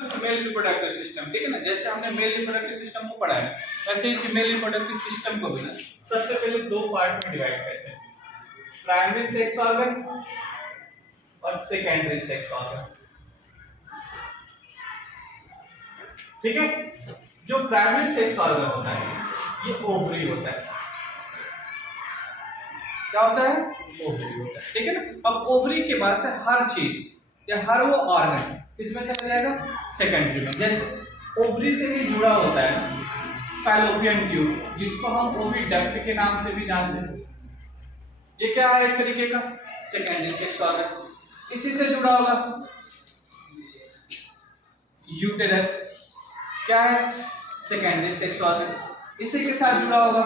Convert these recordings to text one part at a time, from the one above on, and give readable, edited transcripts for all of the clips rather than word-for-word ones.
Female reproductive system, ठीक है ना। जैसे हमने मेल रिप्रोडक्टिव सिस्टम को पढ़ा है, वैसे ही फीमेल रिप्रोडक्टिव सिस्टम को भी ना सबसे पहले दो पार्ट में डिवाइड करते हैं, प्राइमरी सेक्स ऑर्गन और सेकेंडरी सेक्स ऑर्गन, ठीक है। जो प्राइमरी सेक्स ऑर्गन होता है ये ओवरी होता है, क्या होता है, ओवरी होता है, ठीक है ना। अब ओवरी के बाद से हर चीज या हर वो ऑर्गन किसमें चला जाएगा, सेकेंडरी में। जैसे ओवरी से ही जुड़ा होता है फैलोपियन ट्यूब, जिसको हम ओविडक्ट के नाम से भी जानते हैं, ये क्या है, एक तरीके का सेकेंडरी सेक्स ऑर्गन। इसी से जुड़ा होगा यूटेरस, क्या है, सेकेंडरी सेक्स ऑर्गन। इसी के साथ जुड़ा होगा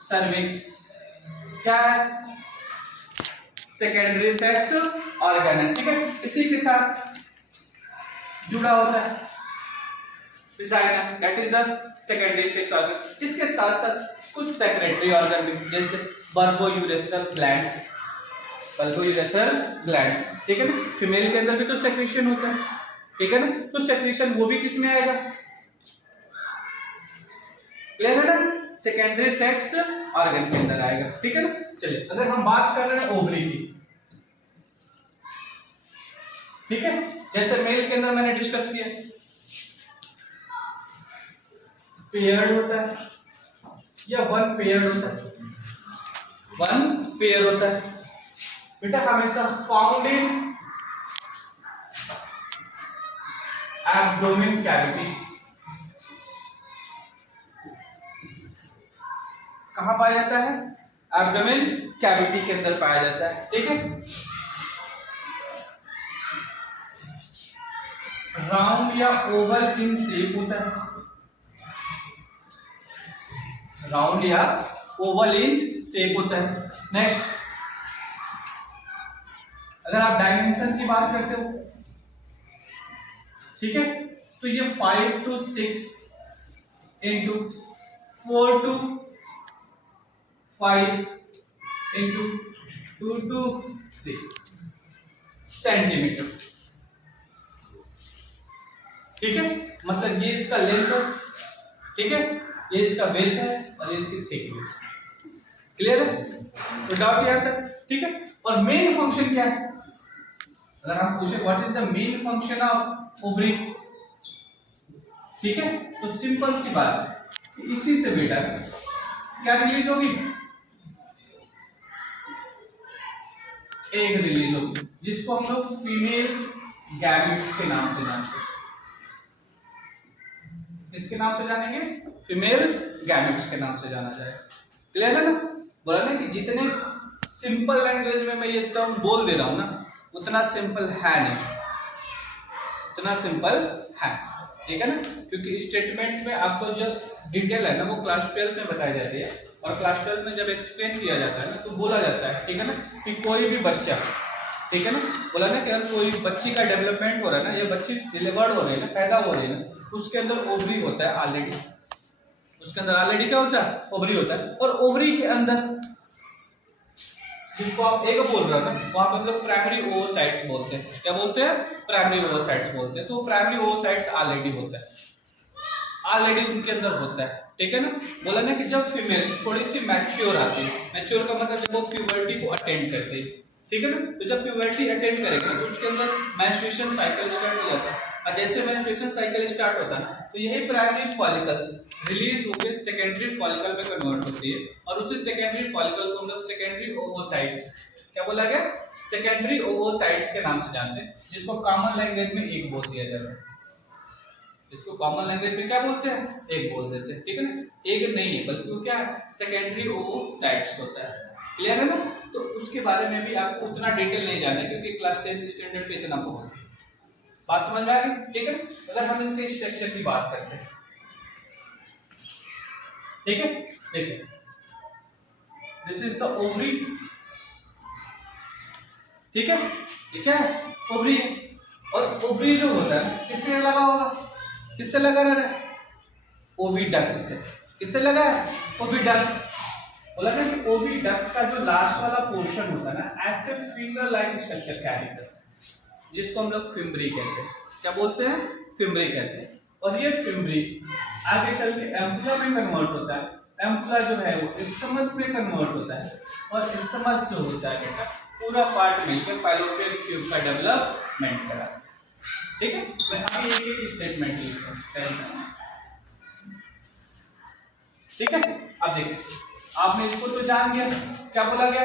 सर्विक्स, क्या है, सेकेंडरी सेक्स ऑर्गन है, ठीक है। इसी के साथ जुड़ा होता है vagina, that is the secondary sex organ. इसके साथ साथ कुछ सेक्रेटरी ऑर्गन भी, जैसे बर्बोयूरेथ्रल ग्लैंड्स, बर्बोयूरेथ्रल ग्लैंड्स, ठीक है ना। फीमेल के अंदर भी तो सेक्रेशन होता है, ठीक है ना, तो सेक्रेशन वो भी किस में आएगा, क्लियर है ना, सेकेंडरी सेक्स ऑर्गन के अंदर आएगा, ठीक है ना। चलिए अगर हम बात कर रहे हैं ओवरी की, ठीक है, जैसे मेल के अंदर मैंने डिस्कस किया पेयर्ड होता है या वन पेयर्ड होता है, वन पेयर होता है बेटा, हमेशा फाउंड इन एब्डोमेन कैविटी, कहां पाया जाता है, एब्डोमेन कैविटी के अंदर पाया जाता है, ठीक है। राउंड या ओवल इन शेप होता है, राउंड या ओवल इन शेप होता है। नेक्स्ट, अगर आप डायमेंशन की बात करते हो, ठीक है, तो ये 5 to 6 into 4 to 5 into 2 to 3 centimetre, ठीक है। मतलब ये इसका लेंथ है, ठीक है, ये इसका वेथ है और ये इसकी थिकनेस, क्लियर है, तो डाउट यहाँ तक, ठीक है। और मेन फंक्शन क्या है, अगर हम पूछे what is the main function of ovary, ठीक है, तो सिंपल सी बात है, इसी से बेटा क्या रिलीज होगी, एग रिलीज होगी, जिसको हम लोग फीमेल गैमेट्स के नाम से जानते हैं। किसके नाम से जानेंगे, फीमेल गैमेट्स के नाम से जाना जाए, क्लियर है ना। बोला ना कि जितने सिंपल लैंग्वेज में मैं ये टर्म बोल दे रहा हूं ना, उतना सिंपल है नहीं, उतना सिंपल है, ठीक है ना, क्योंकि स्टेटमेंट में आपको जो डिटेल है ना वो क्लास 12 में बताई जाती है, और क्लास 12 में जब एक्सप्लेन किया जाता है ना तो बोला जाता है, ठीक है ना, कि कोई भी बच्चा, ठीक है ना, बोला ना कि अगर कोई बच्ची का डेवलपमेंट हो रहा है ना, या बच्ची डिलीवर्ड हो रही है ना, पैदा हो रही है ना, उसके अंदर ओवरी होता है ऑलरेडी, उसके अंदर ऑलरेडी क्या होता है, ओवरी होता है। और ओवरी के अंदर जिसको आप एग बोल रहे हो ना, वहां पर हम लोग प्राइमरी ओवोसाइट्स बोलते हैं, क्या बोलते हैं, प्राइमरी ओवोसाइट्स बोलते हैं। तो प्राइमरी ओवोसाइट्स ऑलरेडी होता है, ऑलरेडी उनके अंदर होता है, ठीक है ना। बोला ना कि जब फीमेल थोड़ी सी मैच्योर आती है, मैच्योर का मतलब जब वो प्यूबर्टी को अटेंड करती है, ठीक है ना, तो जब प्यूबर्टी अटेंड करेगा तो उसके अंदर मेंस्ट्रुएशन साइकिल स्टार्ट हो जाता है, और जैसे मेंस्ट्रुएशन साइकिल स्टार्ट होता है ना, तो यही प्राइमरी फॉलिकल्स रिलीज होकर सेकेंडरी फॉलिकल में कन्वर्ट होती है, और उसी सेकेंडरी फॉलिकल को हम लोग सेकेंडरी ओवोसाइट्स, क्या बोला गया, सेकेंडरी ओवोसाइट्स के नाम से जानते हैं, जिसको कॉमन लैंग्वेज में एग बोल दिया जाता है, इसको कॉमन लैंग्वेज में क्या बोलते हैं, एग बोल देते हैं, ठीक है ना। एग नहीं है बल्कि वो क्या है, सेकेंडरी ओवोसाइट्स होता है, क्लियर है ना। तो उसके बारे में भी आपको उतना डिटेल नहीं जाना है, क्योंकि क्लास 10 स्टैंडर्ड पे इतना बहुत है, बात समझ में आ गई, ठीक है। अगर हम इसके स्ट्रक्चर की बात करते हैं, ठीक है, देखिए दिस इज द ओवरी, ठीक है, ये क्या है, ओवरी है, और ओवरी जो होता है किससे लगा होगा, किससे लगा रहा है, ओविडक्ट से, किससे लगा है, ओविडक्ट। बोला ना कि ओविडक्ट का जो लास्ट वाला पोर्शन होता है ना, ऐसे फिंगर लाइक स्ट्रक्चर कैरी करता है, जिसको हम लोग फिम्बरी कहते हैं, क्या बोलते हैं, फिम्बरी कहते हैं। और ये फिम्बरी आगे चल के एम्पुला में कन्वर्ट होता है, एम्पुला जो है वो इस्थमस में कन्वर्ट होता है, और इस्थमस जो होता है बेटा पूरा पार्ट मिलकर फाइलोपियन ट्यूब का डेवलपमेंट कराता है। ठीक है, मैं अभी एक एक स्टेटमेंट लिखता हूँ। ठीक है, अब देखिए आपने इसको तो जान गया, क्या बोला गया,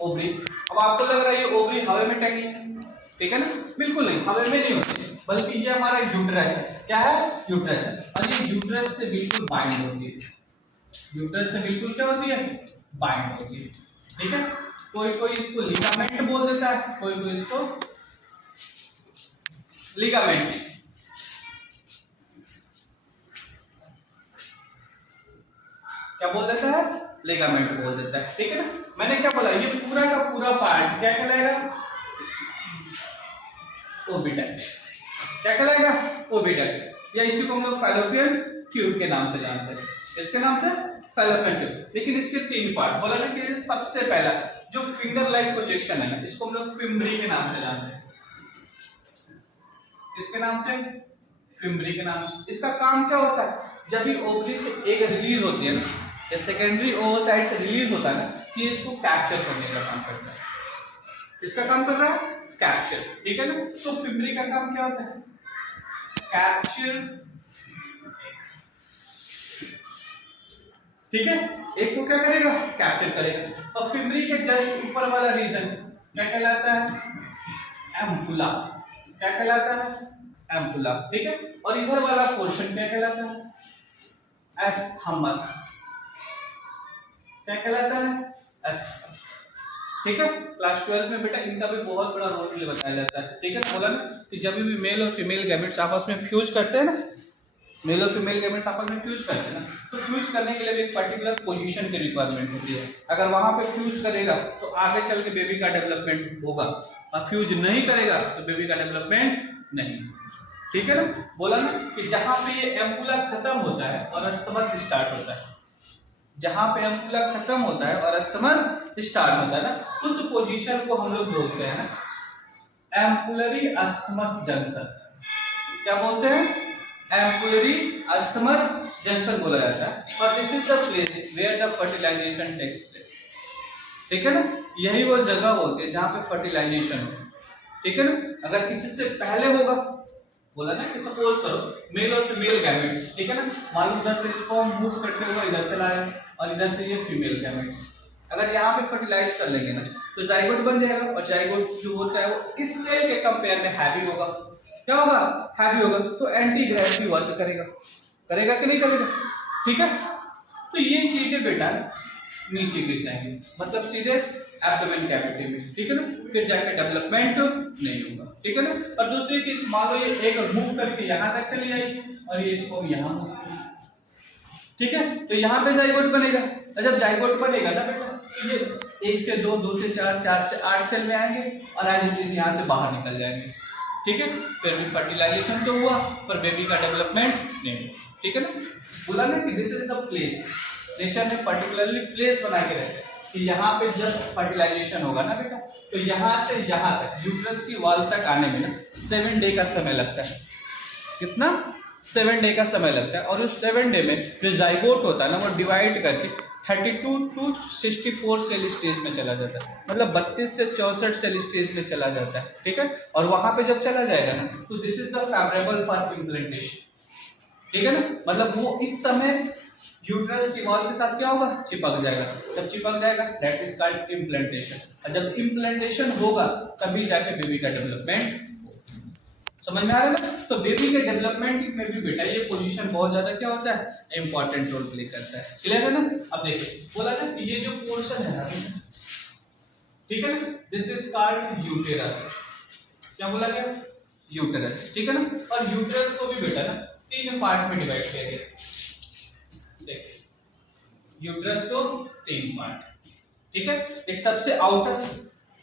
ओवरी। अब आपको लग रहा है ये ओवरी हवा में टंगी है, ठीक है ना, बिल्कुल नहीं, हवा में नहीं होती, बल्कि ये हमारा यूट्रस है। क्या है, यूट्रस है, और ये यूट्रस से बिल्कुल बाइंड होती है, यूट्रस से बिल्कुल क्या होती है, बाइंड होती है। ठीक है, कोई कोई इसको लिगामेंट बोल देता है, कोई कोई इसको लिगामेंट, क्या बोल देता है, लिगामेंट बोल देता है। ठीक है ना, मैंने क्या बोला, ये पूरा का पूरा पार्ट क्या कहलाएगा, ओर्बिटल। क्या कहलाएगा, ओर्बिटल, या इसी को हम लोग फाइलोपियन ट्यूब के नाम से जानते हैं, इसके नाम से फाइलोपियन ट्यूब। लेकिन इसके तीन पार्ट बोला ना कि सबसे पहला जो फिंगर लाइक प्रोजेक्शन है ना, इसको हम लोग फिम्बरी के नाम से जानते हैं, किसके नाम से, फिम्बरी के नाम से। इसका काम क्या होता है, जब भी ओवरी से एग रिलीज होती है ना, या सेकेंडरी ओवोसाइट से रिलीज होता है ना, तो इसको कैप्चर करने का काम करता है। इसका काम कर रहा है कैप्चर, ठीक है ना। तो फिम्बरी का काम क्या होता है, कैप्चर, ठीक है, एक को क्या करेगा, कैप्चर करेगा। और फिम्बरी के जस्ट ऊपर वाला रीजन क्या कहलाता है, एम्पुला, क्या कहलाता है, एम्पुला, ठीक है। और इधर वाला पोर्शन क्या कहलाता है, एस्थमस, क्या कहलाता है, एस्थमस, ठीक है। क्लास 12 में बेटा इनका भी बहुत बड़ा रोल प्ले बताया जाता है। ठीक है, बोला ना कि जब भी मेल और फीमेल गैमेट्स आपस में फ्यूज करते हैं ना, मेल और फीमेल गैमेट्स आपस में फ्यूज करते हैं ना, तो फ्यूज करने के लिए एक पर्टिकुलर पोजीशन की रिक्वायरमेंट होती है। अगर वहां पे फ्यूज करेगा तो आगे चल के बेबी का डेवलपमेंट होगा, और फ्यूज नहीं करेगा तो बेबी का डेवलपमेंट नहीं। ठीक है ना, बोला ना कि जहां पे ये एम्पुला खत्म होता है और अस्थमस स्टार्ट होता है, जहां पे एम्पुला खत्म होता है और अस्थमस स्टार्ट होता है ना, उस पोजीशन को हम लोग बोलते हैं ना एम्पुलरी अस्थमस जंक्शन। क्या बोलते हैं, एम्पुलरी अस्थमस जंक्शन बोला जाता है। और this is the place where the fertilization takes place. ठीक है ना, यही वो जगह होती है जहां पे फर्टिलाइजेशन हो। ठीक है ना, अगर किसी से पहले होगा, बोला ना कि सपोज करो मेल और फीमेल गैमेट्स, ठीक है ना, मान लो इधर से स्पर्म मूव करते हुए इधर चला है और इधर से ये फीमेल गैमेट्स, अगर यहाँ पे फर्टिलाइज कर लेंगे ना तो जाइगोट बन जाएगा। और जाइगोट जो होता है वो इस सेल के कंपेयर में हैवी होगा। क्या होगा, हैवी होगा, तो एंटी ग्रेविटी वर्क करेगा, करेगा कि नहीं करेगा। ठीक है, तो ये चीजें बेटा नीचे गिर जाएंगे, मतलब सीधे एब्डोमेन कैविटी में। ठीक है ना, फिर जाकर डेवलपमेंट नहीं होगा। ठीक है ना, और दूसरी चीज मान लो ये एक मूव करके यहाँ तक चली आई और ये इसको यहाँ मूव, ठीक है, तो यहाँ पे जाइगोट बनेगा। और जब जाइगोट बनेगा ना बेटा, ये 1 से 2, 2 से 4, 4 से 8 सेल में आएंगे और आज चीज यहाँ से बाहर निकल जाएंगे। ठीक है, फिर भी फर्टिलाइजेशन तो हुआ पर बेबी का डेवलपमेंट नहीं हुआ। ठीक है ना, बोला ना कि this is the place, nature ने पर्टिकुलरली प्लेस बना के रखे कि यहाँ पे जब फर्टिलाइजेशन होगा ना बेटा, तो यहाँ से यहाँ तक यूट्रस की वॉल तक आने में ना 7 डे का समय लगता है। कितना, 7 डे का समय लगता है। और उस 7 डे में जो जाइगोट होता है ना, वो डिवाइड करके 32 to 64 सेल स्टेज में चला जाता है, मतलब 32 से 64 सेल स्टेज में चला जाता है। ठीक है, और वहां पे जब चला जाएगा ना तो this is the favourable for implantation. ठीक है ना, मतलब वो इस समय यूट्रस की वॉल के साथ क्या होगा, चिपक जाएगा। जब चिपक जाएगा दैट इज कॉल्ड इम्प्लांटेशन। और जब इम्प्लांटेशन होगा तभी जाके बेबी का डेवलपमेंट। समझ में आ रहा है ना, तो बेबी के डेवलपमेंट में भी बेटा ये पोजीशन बहुत ज्यादा क्या होता है, इंपॉर्टेंट रोल प्ले करता है। क्लियर है ना। अब देखिए बोला ना कि ये जो पोर्शन है ना, ठीक है ना, दिस इज कॉल्ड यूटेरस। क्या बोला गया, यूटेरस। ठीक है ना, और यूटेरस को भी बेटा ना 3 पार्ट में डिवाइड किया गया। देखिए यूट्रस को 3 पार्ट, ठीक है, एक सबसे आउटर,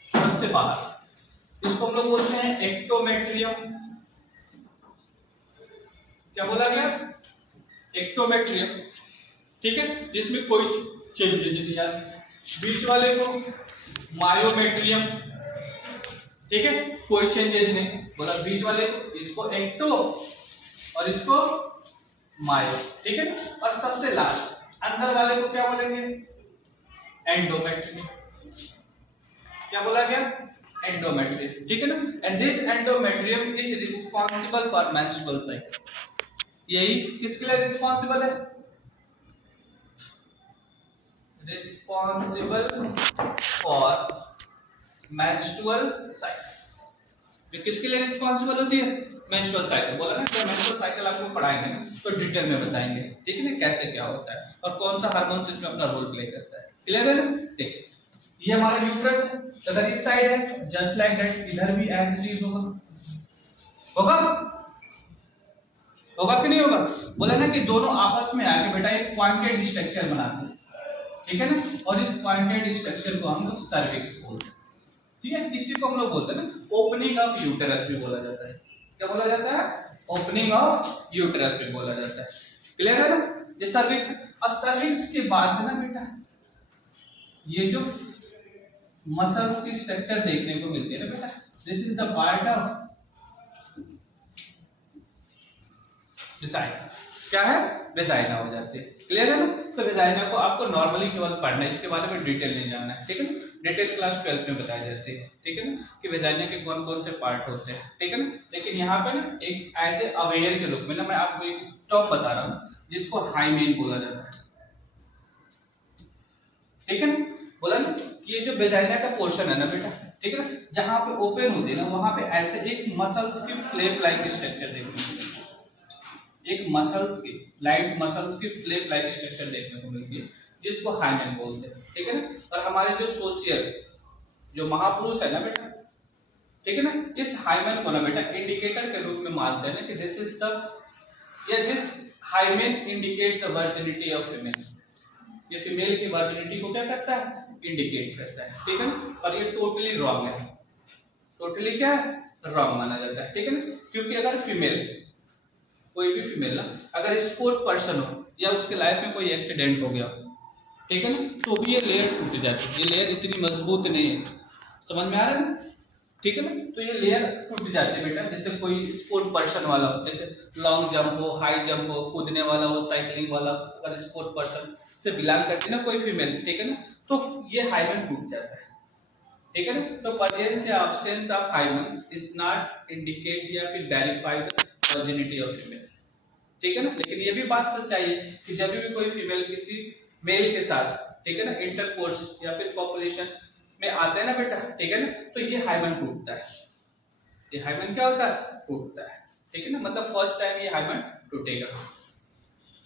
सबसे बाहर, इसको हम लोग बोलते हैं एक्टोमेट्रियम। क्या बोला गया, एक्टोमेट्रियम। ठीक है, जिसमें कोई चेंजेज नहीं आते। बीच वाले को मायोमेट्रियम, ठीक है, कोई चेंजेस नहीं। बोला बीच वाले को इसको एक्टो और इसको मायो, ठीक है। और सबसे लास्ट अंदर वाले को क्या बोलेंगे, एंडोमेट्रियम। क्या बोला गया, एंडोमेट्रियम, ठीक है ना। And this endometrium is responsible for menstrual cycle. यही किसके लिए रिस्पॉन्सिबल है, रिस्पॉन्सिबल फॉर मेंस्ट्रुअल साइकिल। ये किसके लिए रिस्पॉन्सिबल होती है, मेंस्ट्रुअल साइकिल। बोला ना, तो मेंस्ट्रुअल साइकिल आपको पढ़ाएंगे ना तो डिटेल में बताएंगे, ठीक है ना, कैसे क्या होता है और कौन सा हार्मोन इसमें अपना रोल प्ले करता है। क्लियर है ना। देखिए ये हमारा यूट्रस है, अगर इस साइड है जस्ट लाइक दैट, इधर भी एज इट इज होगा, होगा होगा कि नहीं होगा। बोला ना कि दोनों आपस में आके बेटा एक पॉइंटेड स्ट्रक्चर बनाते हैं, ठीक है ना। और इस पॉइंटेड स्ट्रक्चर को हम लोग सर्विक्स बोलते हैं, ठीक है। इसी को हम लोग बोलते हैं ना ओपनिंग ऑफ यूटेरस भी बोला जाता है। क्या बोला जाता है, ओपनिंग ऑफ यूटेरस भी बोला जाता है। क्लियर है ना, ये सर्विक्स। और सर्विक्स के बाद से ना बेटा ये जो मसल्स की स्ट्रक्चर देखने को मिलती है ना बेटा, this is the part of vagina. क्या है, वेजाइना हो जाती है। क्लियर है ना। तो वेजाइना को आपको नॉर्मली केवल पढ़ना है, इसके बारे में डिटेल नहीं जानना है, ठीक है ना। डिटेल क्लास 12 में बताई जाती है, ठीक है ना, कि वेजाइना के कौन कौन से पार्ट होते हैं, ठीक है ना। लेकिन यहाँ पे ना एक एज ए अवेयर के रूप में ना मैं आपको एक टॉप बता रहा हूँ जिसको हाइमेन बोला जाता है, ठीक है ना। बोला ना कि ये जो वेजाइना का पोर्शन है ना बेटा, ठीक है ना, जहां पे ओपन होती है ना वहां पे ऐसे एक मसल्स की फ्लेप लाइक स्ट्रक्चर देखने को मिलती है, एक मसल्स की लाइट मसल्स की फ्लेप लाइक स्ट्रक्चर देखने को मिलती है जिसको हाइमेन बोलते हैं, ठीक है ना। और हमारे जो सोशियल जो महापुरुष है ना बेटा, ठीक है ना, इस हाइमेन को ना बेटा इंडिकेटर के रूप में मानते हैं ना कि दिस इज द या this hymen indicate the virginity of female. ये फीमेल की वर्जिनिटी को क्या करता है, इंडिकेट करता है, ठीक है ना। और ये टोटली रॉन्ग है, टोटली क्या रॉन्ग माना जाता है, ठीक है ना। क्योंकि अगर फीमेल कोई भी फीमेल ना अगर स्पोर्ट पर्सन हो या उसके लाइफ में कोई एक्सीडेंट हो गया, ठीक है ना, तो भी ये लेयर टूट जाती है। ये लेयर इतनी मजबूत नहीं है, समझ में आ रहा है ना, ठीक है ना। तो ये लेयर टूट जाती है बेटा, जैसे कोई स्पोर्ट पर्सन वाला हो, जैसे लॉन्ग जंप हो, हाई जंप हो, कूदने वाला हो, साइकिलिंग वाला, अगर स्पोर्ट पर्सन से बिलोंग करती है ना कोई फीमेल, ठीक है ना, तो ये हाइमेन टूट जाता है, ठीक है ना। तो प्रेजेंस या absence of hymen is not indicate या फिर verify the virginity of female, ठीक है ना। लेकिन ये भी बात सच्चाई है कि जब भी कोई फीमेल किसी मेल के साथ, ठीक है ना, इंटरकोर्स या फिर पॉपुलेशन में आते हैं ना बेटा, ठीक है ना, तो ये हाइमेन टूटता है। ये हाइमेन क्या होता है, टूटता है, ठीक है ना। मतलब फर्स्ट टाइम ये हाइमेन टूटेगा।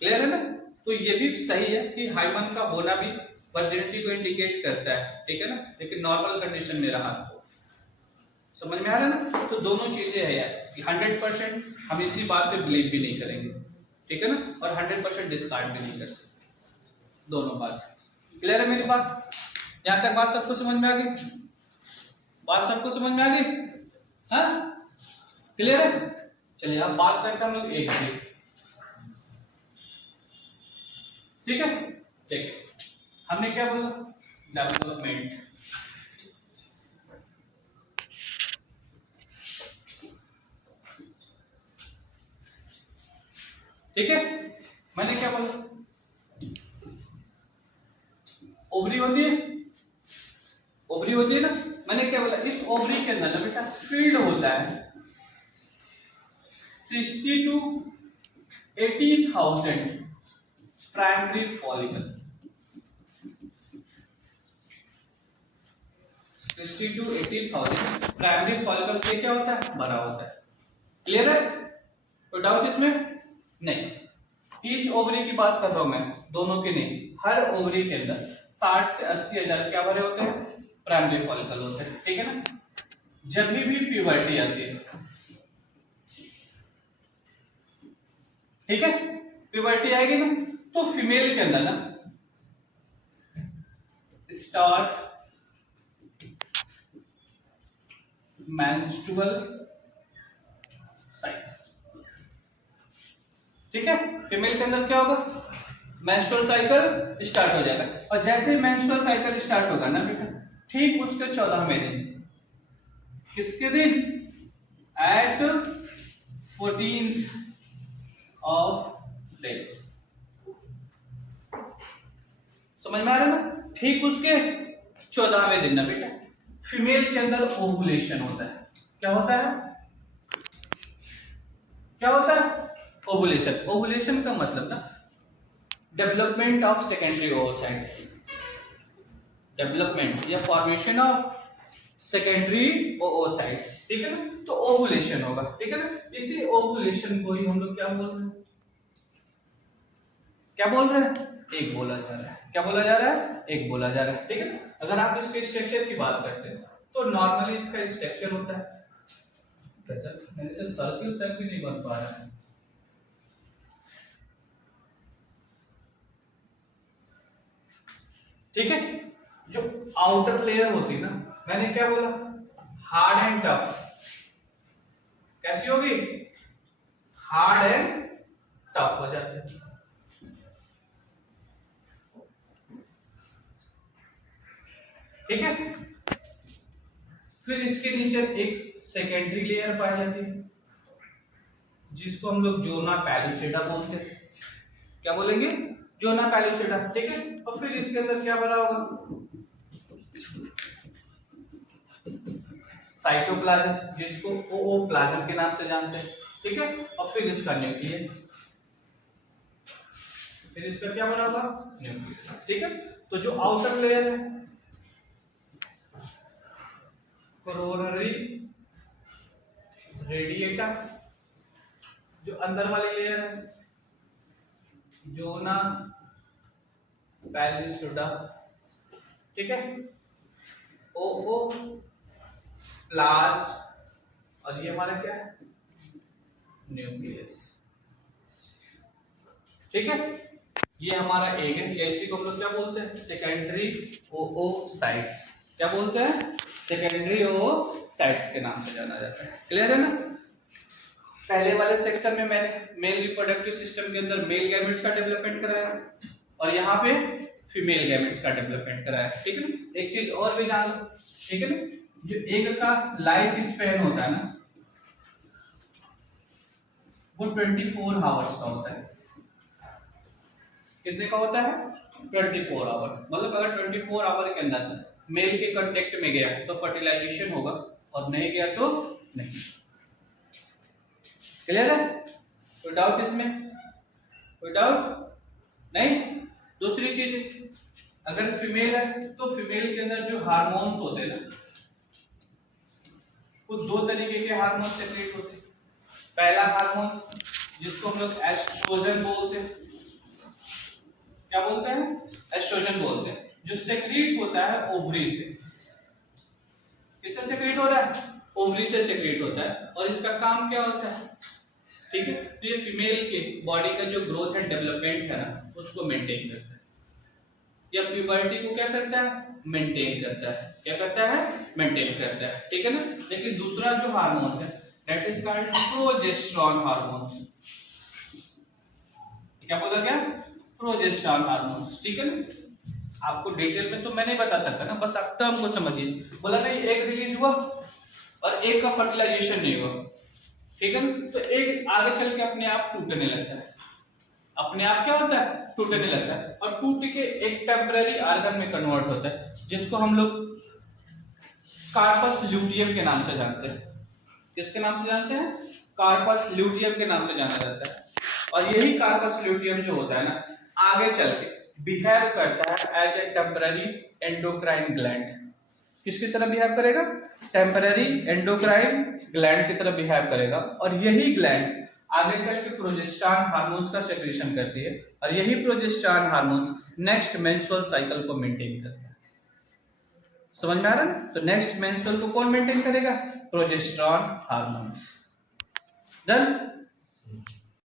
क्लियर है ना। तो ये भी सही है कि हाइमेन का होना भी वर्जिनिटी को इंडिकेट करता है, ठीक है ना, लेकिन नॉर्मल कंडीशन में रहा तो। समझ में आ रहा है ना। तो दोनों चीजें है यार कि 100% हम इसी बात पे बिलीव भी नहीं करेंगे, ठीक है ना, और 100% डिस्कार्ड भी नहीं कर सकते। दोनों बात क्लियर है मेरी बात। यहां तक बात सबको समझ में आ गई, बात सबको समझ में आ गई, हाँ क्लियर है। चलिए अब बात करते हैं हम लोग एक की, ठीक है। देखिए हमने क्या बोला, डेवलपमेंट, ठीक है। मैंने क्या बोला, ओवरी होती है, ओवरी होती है ना। मैंने क्या बोला, इस ओवरी के अंदर ना बेटा फील्ड होता है 60 to 80,000 primary follicle, 60 to 80,000 primary follicle से क्या होता है, भरा होता है। क्लियर है, कोई डाउट इसमें नहीं। ईच ओवरी की बात कर रहा हूं मैं, दोनों की नहीं, हर ओवरी के अंदर 60 से 80 हजार क्या भरे होते हैं, प्राइमरी फॉलिकल होते हैं, ठीक है ना। जब भी प्यूबर्टी आती है, ठीक है, प्यूबर्टी आएगी ना, तो फीमेल के अंदर ना स्टार्ट मेंस्ट्रुअल साइकिल, ठीक है। फीमेल के अंदर क्या होगा, मेंस्ट्रुअल साइकिल स्टार्ट हो जाएगा। और जैसे ही मेंस्ट्रुअल साइकिल स्टार्ट होगा ना बेटा, ठीक उसके 14वें दिन किसके दिन? At 14th of days. समझ में आ रहा है ना? ठीक उसके 14वें दिन ना बेटा फीमेल के अंदर ओवुलेशन होता है। क्या होता है? क्या होता है? ओवुलेशन। ओवुलेशन का मतलब ना डेवलपमेंट ऑफ सेकेंडरी ओवोसाइट्स, डेवलपमेंट या फॉर्मेशन ऑफ सेकेंडरी ओवोसाइट्स, ठीक है ना? तो ओवुलेशन होगा, ठीक है ना? इसी ओवुलेशन को ही हम लोग क्या बोल रहे हैं? क्या बोल रहे हैं? एक बोला जा रहा है। क्या बोला जा रहा है? एक बोला जा रहा है, ठीक है? अगर आप इसके स्ट्रक्चर की बात करते हैं तो नॉर्मली इसका स्ट्रक्चर होता है, मेरे से सर्किल तक भी नहीं बन पा रहा है। ठीक है, जो आउटर लेयर होती है ना, मैंने क्या बोला? Hard and tough. कैसी होगी? हार्ड एंड टफ हो जाते हैं। ठीक है, फिर इसके नीचे एक सेकेंडरी लेयर पाई जाती है जिसको हम लोग जोना पैलुसिडा बोलते हैं। क्या बोलेंगे? जोना पैलुसिडा, ठीक है? और फिर इसके अंदर क्या बना होगा? साइटोप्लाज्म, जिसको ओओप्लाज्म के नाम से जानते हैं, ठीक है? और फिर इसका न्यूक्लियस, फिर इसका क्या बना होगा? न्यूक्लियस, ठीक है? तो जो आउटर लेयर है कोरोनरी रेडिएटा, जो अंदर वाली लेयर है जोना पैलिसुडा, ठीक है? ओ प्लास्ट, और ये हमारा क्या है? न्यूक्लियस, ठीक है? ये हमारा एग है, या इसी को हम लोग क्या बोलते हैं? Secondary oocytes. क्या बोलते हैं? सेकेंडरी ओओसाइट्स के नाम से जाना जाता है। क्लियर है ना? पहले वाले सेक्शन में मैंने मेल रिप्रोडक्टिव सिस्टम के अंदर मेल गैमेट्स का डेवलपमेंट कराया और यहाँ पे फीमेल गैमेट्स का डेवलपमेंट कराया, ठीक है ना? एक चीज और भी जान लो, ठीक है ना? जो एग का लाइफ स्पैन होता है ना, वो 24 आवर्स का होता है। कितने का होता है? 24 आवर। मतलब अगर 24 आवर के अंदर मेल के कांटेक्ट में गया तो फर्टिलाइजेशन होगा और नहीं गया तो नहीं। क्लियर है? कोई डाउट इसमें? कोई डाउट नहीं? दूसरी चीज, अगर फीमेल है तो फीमेल के अंदर जो हार्मोन्स होते हैं ना, वो दो तरीके के हार्मोन सेक्रेट होते हैं। पहला हार्मोन जिसको हम लोग एस्ट्रोजन बोलते हैं। क्या बोलते हैं? एस्ट्रोजन बोलते हैं, जो सेक्रेट होता है ओवरी से। किससे सेक्रेट हो रहा है? ओवरी से सेक्रेट होता है। और इसका काम क्या होता है? ठीक है, तो ये फीमेल के बॉडी का जो ग्रोथ एंड डेवलपमेंट है ना, उसको मेंटेन करता है, या प्यूबर्टी को क्या करता है? मेंटेन करता है। क्या करता है? मेंटेन करता है, ठीक है ना? लेकिन दूसरा जो हार्मोन है that is called progesterone hormone. क्या बोला गया? प्रोजेस्टेरॉन हार्मोन, ठीक है ना? आपको डिटेल में तो मैं नहीं बता सकता ना, बस आप टर्म को समझिए। बोला नहीं एक रिलीज हुआ और एक का फर्टिलाइजेशन नहीं हुआ, ठीक है ना? तो एक आगे चल के अपने आप टूटने लगता है। अपने आप क्या होता है? टूटने लगता है, और टूट के एक टेम्पररी ऑर्गन में कन्वर्ट होता है, जिसको हम लोग कार्पस ल्यूटियम के नाम से जानते हैं। किसके नाम से जानते हैं? कार्पस ल्यूटियम के नाम से जाना जाता है। और यही कार्पस ल्यूटियम जो होता है ना, आगे चल के बिहेव करता है as a temporary endocrine gland. किसकी तरह बिहेव करेगा? टेम्पररी एंडोक्राइन ग्लैंड की तरह बिहेव करेगा। और यही ग्लैंड आगे चल के प्रोजेस्टेरॉन हार्मोन्स का सेक्रेशन करती है, और यही progesterone hormones next menstrual cycle को मेंटेन करता है। समझ में आ रहा है? तो नेक्स्ट मेंस्ट्रुअल को कौन मेंटेन करेगा? Progesterone hormones. डन?